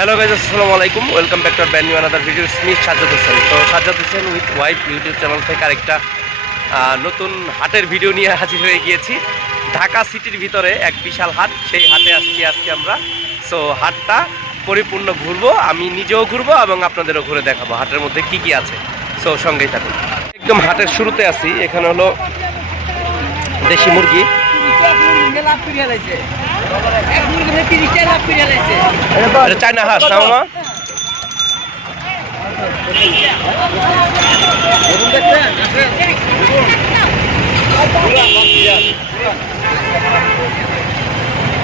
Hello guys আসসালামু আলাইকুম welcome back to brand new another video Smith Sajjad Hossain তো Sajjad Hossain with wife YouTube channel থেকে আরেকটা নতুন হাটের ভিডিও নিয়ে হাজির হয়ে গিয়েছি। ঢাকা সিটির ভিতরে এক বিশাল হাট, সেই হাটে আসছি আজকে আমরা। সো হাটটা পরিপূর্ণ ঘুরবো, আমি নিজেও ঘুরবো এবং আপনাদেরও ঘুরে দেখাবো। হাটের মধ্যে কি কি আছে? সো সঙ্গেই থাকুন। একদম হাটের শুরুতে আছি, এখানে হলো দেশি মুরগি। চায়না হাঁস না মামা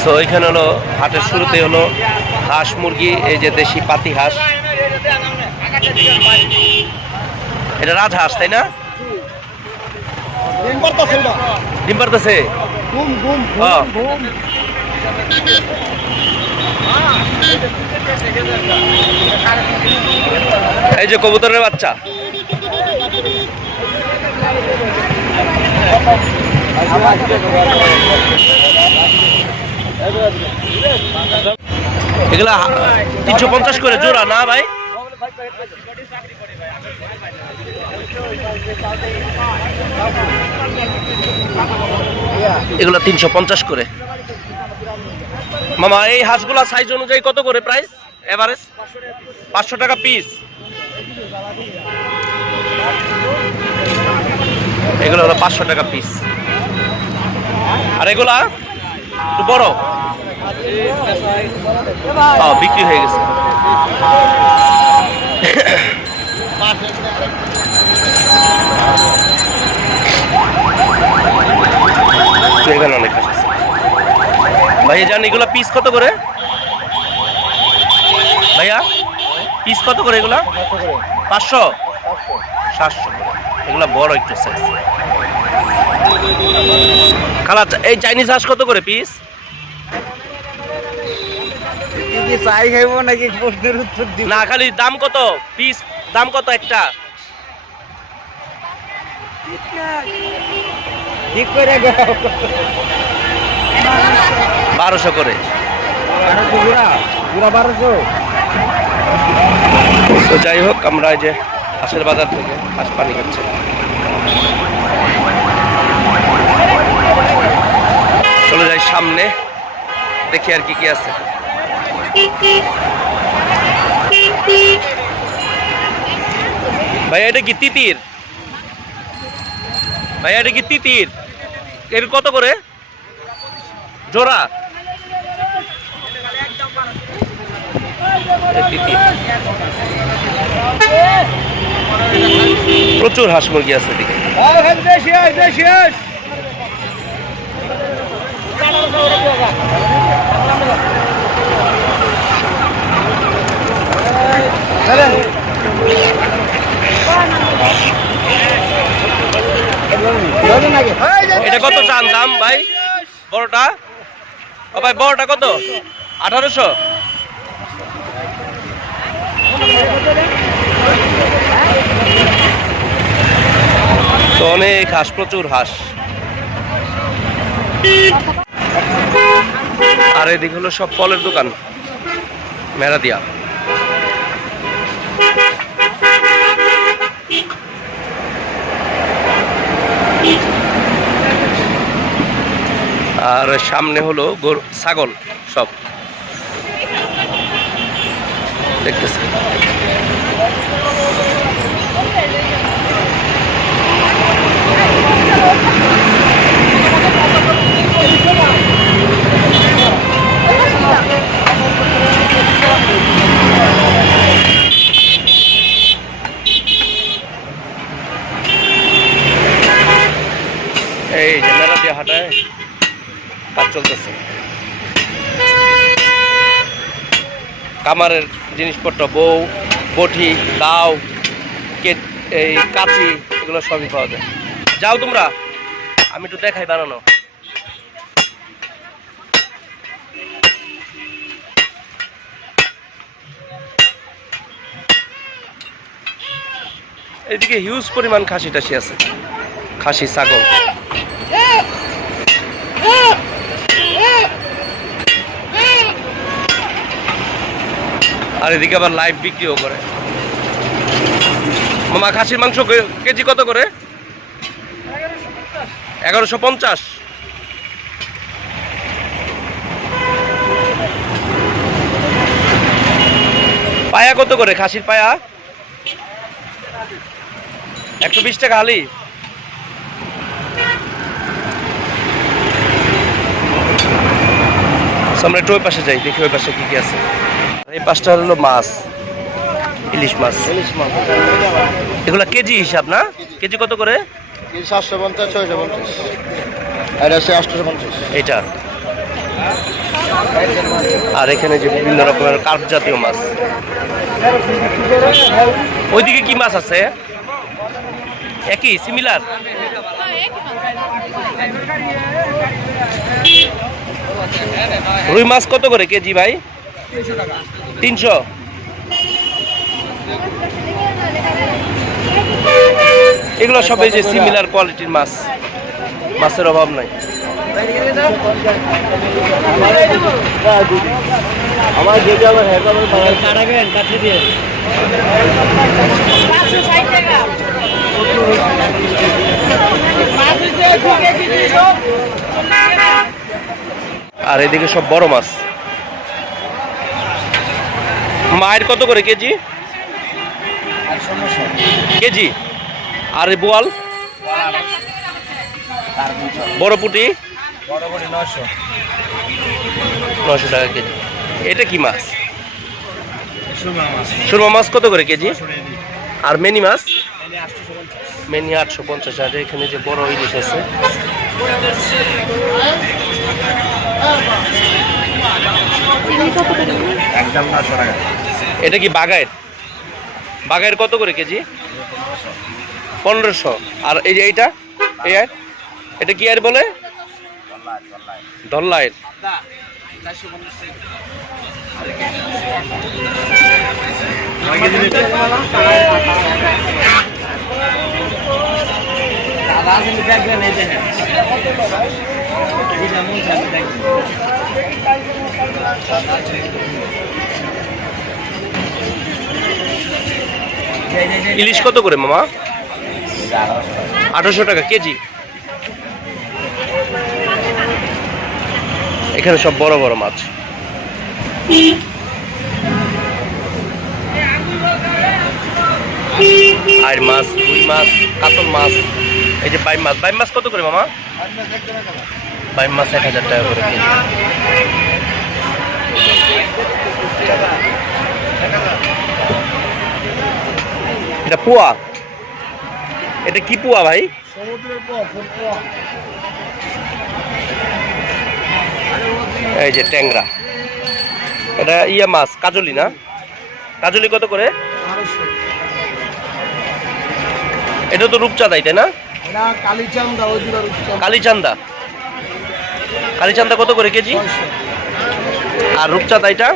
সো এখানে হলো হাটের শুরুতে হলো হাঁস মুরগি এই যে দেশি পাতি হাঁস। এটা রাজহাঁস তাই না? ডিম পারতেছে হ্যাঁ। এই যে কবুতরের বাচ্চা। এগুলা তিনশো পঞ্চাশ করে জোড়া না ভাই? এগুলা তিনশো পঞ্চাশ করে। মামা এই হাঁসগুলা সাইজ অনুযায়ী কত করে প্রাইস এভারেজ পাঁচশো টাকা পিস এগুলো হলো পাঁচশো টাকা পিস আর এগুলা একটু বড়? বিক্রি হয়ে গেছে। এখানে অনেক হাঁস আছে ভাইয়া জান এগুলো পিস কত করে? ভাইয়া পিস কত করে এগুলা? পাঁচশো? সাতশো এগুলা বড় একটু সাইজ খালা এই চাইনিজ হাঁস কত করে পিস চাই খাইব নাকি? প্রশ্নের উত্তর না খালি দাম কত? পিস দাম কত একটা? বারোশো করে। তো যাই হোক আমরা এই যে হাঁসের বাজার থেকে হাঁস পানি খাচ্ছে। চলে যাই সামনে দেখি আর কি কি আছে। ভাই, এটা কি তিতির? ভাই, এটা কি তিতির? এর কত করে? জোড়া? প্রচুর হাঁস মুরগি আছে আস এটা কত চান দাম, ভাই? বড়টা? ও ভাই, বড়টা কত? আঠারোশো? অনেক হাঁস, প্রচুর হাঁস। আর এদিক হলো সব ফলের দোকান, মেরা দিয়া। আর সামনে হলো গরু ছাগল সব। দেখতেছি এই যে মেলা দিয়ে হাঁটায় কাজ চলতেছে। কামারের জিনিসপত্র, বউ, বটি দাও এই কাঁচি, এগুলো সবই পাওয়া যায়। যাও তোমরা, আমি একটু দেখাই বানানো এদিকে হিউজ পরিমাণ খাসি টাসি আছে। খাসি, ছাগল। আর এদিকে আবার লাইভ বিক্রিও করে। মামা খাসির মাংস কেজি কত করে? এগারোশো পঞ্চাশ। পায়া কত করে? খাসির পায়া? একশো বিশ টাকা So, আমরা একটু ওই পাশে যাই দেখি ওই পাশে কি কি আছে। এই পাশটা হলো মাছ ইলিশ মাছ। ইলিশ মাছ। এগুলা কেজি হিসাব না? কেজি কত করে? সাতশো পঞ্চাশ ছয়শো পঞ্চাশ। আর আছে আটশো পঞ্চাশ। এটা আর এখানে যে বিভিন্ন রকমের কার্প জাতীয় মাছ। ওইদিকে কি মাছ আছে? একই সিমিলার রুই মাছ কত করে কেজি ভাই? তিনশো। এগুলো সবই যে সিমিলার কোয়ালিটির মাছ। মাছের অভাব নাই। আমার আমার আর এদিকে সব বড় মাছ। মায়ের কত করে কেজি? কেজি? আর বোয়াল? বড় পুটি? নশো টাকা কেজি। এটা কি মাছ? সুরমা মাছ কত করে কেজি? আর মেনি মাছ? মেনি আটশো পঞ্চাশ। আর এখানে যে বড় ইলিশ আছে। একদম নশো টাকা। এটা কি বাগায়ের বাগায়ের কত করে কেজি? পনেরোশো। আর এই যে এইটা? এই আর এটা কি আর বলে? দল্লায়ের দেখবেন ইলিশ কত করে, মামা? আঠারোশো টাকা কেজি। এখানে সব বড় বড় মাছ। আর মাছ, রুই মাছ, কাতল মাছ, এই যে বাইম মাছ। বাইম মাছ কত করে, মামা? বাইম মাছ এক হাজার টাকা করে কেজি। এটা পোয়া? এটা কি পোয়া ভাই? এই যে ট্যাংরা। এটা ইয়া মাছ, কাজলি না? কাজলি কত করে? এটা তো রূপচাঁদাই, তাই না? কালীচান্দা কালীচান্দা। কালীচান্দা কত করে কেজি? আর রূপচাঁদা এটা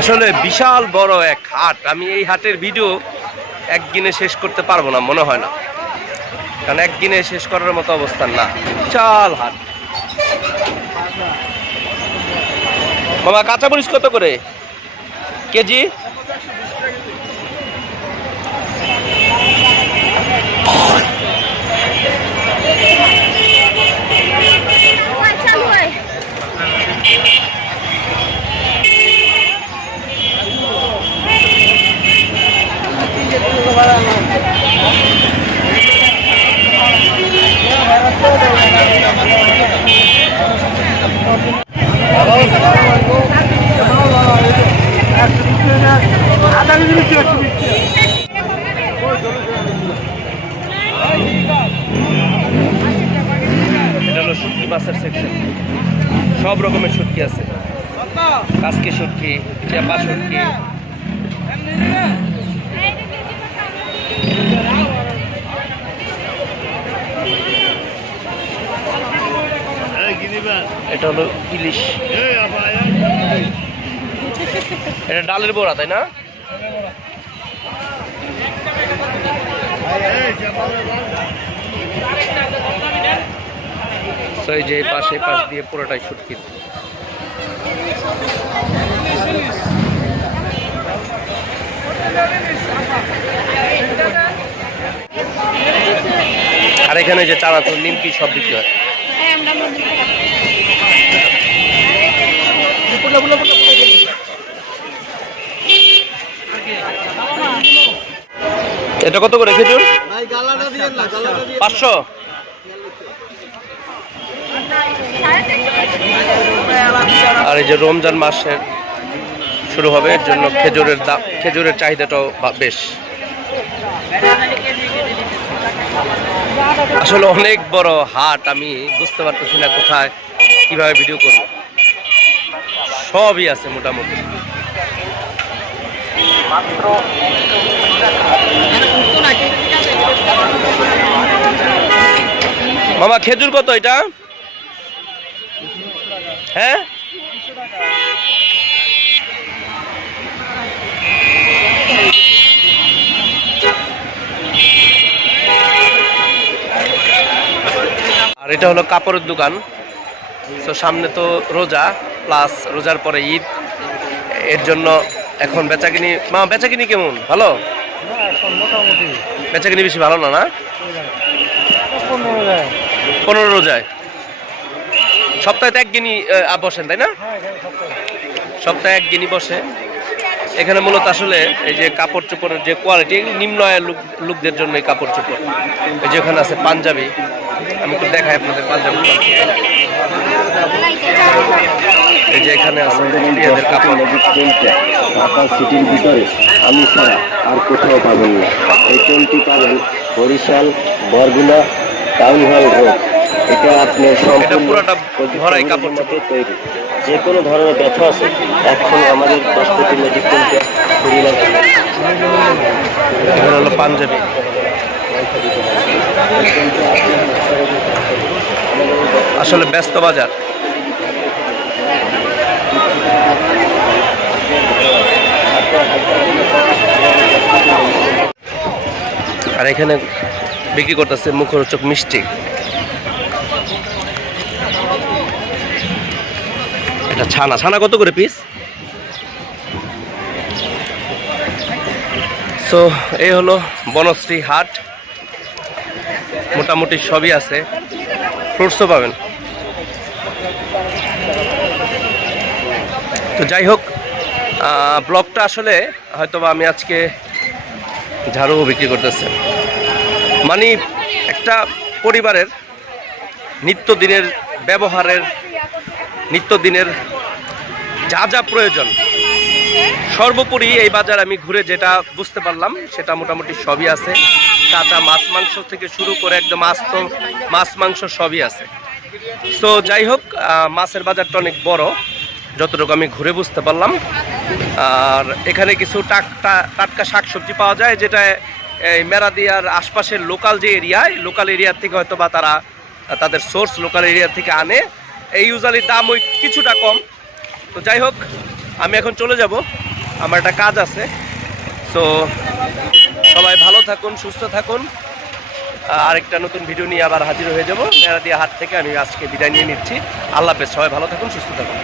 আসলে বিশাল বড় এক হাট। আমি এই হাটের ভিডিও একদিনে শেষ করতে পারব না, মনে হয় না। কারণ একদিনে শেষ করার মতো অবস্থান না। বিশাল হাট। মামা, কাঁচা মরিচ কত করে? কেজি? বাসার সেকশন সব রকমের সুটকি আছে। কাজকে সুটকি চেপা সুটকি। এটা হলো ইলিশ। এটা ডালের বড়া, তাই না? এই যে পাশে পাশ দিয়ে পুরোটাই শুটকি। আর এখানে যে চানাচুর নিমকি সব বিক্রি হয়। এটা কত করে খেজুর? পাঁচশো? আর এই যে রমজান মাসের শুরু হবে, এর জন্য খেজুরের দাম খেজুরের চাহিদাটাও বেশ। আসলে অনেক বড় হাট, আমি বুঝতে পারতেছি না কোথায়, কীভাবে ভিডিও করব। সবই আছে মোটামুটি। মামা, খেজুর কত এটা? হ্যাঁ? আর এটা হলো কাপড়ের দোকান। তো সামনে তো রোজা প্লাস রোজার পরে ঈদ। এর জন্য এখন বেচাকিনি মা বেচাকিনি কেমন? ভালো? মোটামুটি বেচাকিনি বেশি ভালো না না? পনেরো রোজায়? সপ্তাহে তো এক গিনি বসেন, তাই না? সপ্তাহে এক গিনি বসে। এখানে মূলত আসলে এই যে কাপড় চোপড়ের যে কোয়ালিটি নিম্ন আয়ের লোক, লোকদের জন্য এই কাপড় চোপড়। এই যে ওখানে আছে পাঞ্জাবি। আমি একটু দেখাই আপনাদের পাঞ্জাবি এই যে এখানে আছে মেয়েদের কাপড়। ভিতরে আমি আর কোথাও পাবেন না। এই ট্রেনটি পাবেন Barishal, Barguna town hall road. এটা আপনার সম্পূর্ণ ভরাই কাপড় তৈরি। যে কোনো ধরনের ব্যথা আছে এখন আমাদের দশপতি হলো পাঞ্জাবি। আসলে ব্যস্ত বাজার। আর এখানে বিক্রি করতেছে মুখরোচক মিষ্টি। এটা ছানা। ছানা কত করে পিস সো এই হলো বনশ্রী হাট। মোটামুটি সবই আছে। ফ্রুটসও পাবেন। তো যাই হোক ব্লগটা আসলে হয়তোবা আমি আজকে ঝাড়ুও বিক্রি করতেছি। মানে একটা পরিবারের নিত্যদিনের ব্যবহারের নিত্যদিনের যা যা প্রয়োজন। সর্বোপরি এই বাজার আমি ঘুরে যেটা বুঝতে পারলাম, সেটা মোটামুটি সবই আছে। কাঁচা মাছ মাংস থেকে শুরু করে একদম আস্ত মাছ মাংস সবই আছে। সো যাই হোক মাছের বাজারটা অনেক বড়, যতটুকু আমি ঘুরে বুঝতে পারলাম। আর এখানে কিছু টাটকা টাটকা শাকসবজি পাওয়া যায়, যেটা এই মেরাদিয়ার আশপাশের লোকাল যে এরিয়া লোকাল এরিয়ার থেকে হয়তো বা তারা, তাদের সোর্স লোকাল এরিয়া থেকে আনে। এই ইউজালির দাম ওই কিছুটা কম। তো যাই হোক, আমি এখন চলে যাব। আমার একটা কাজ আছে। সো সবাই ভালো থাকুন, সুস্থ থাকুন। আরেকটা নতুন ভিডিও নিয়ে আবার হাজির হয়ে যাব। মেরাদিয়া হাত থেকে আমি আজকে বিদায় নিয়ে নিচ্ছি। আল্লাহ হাফেজ। সবাই ভালো থাকুন, সুস্থ থাকুন।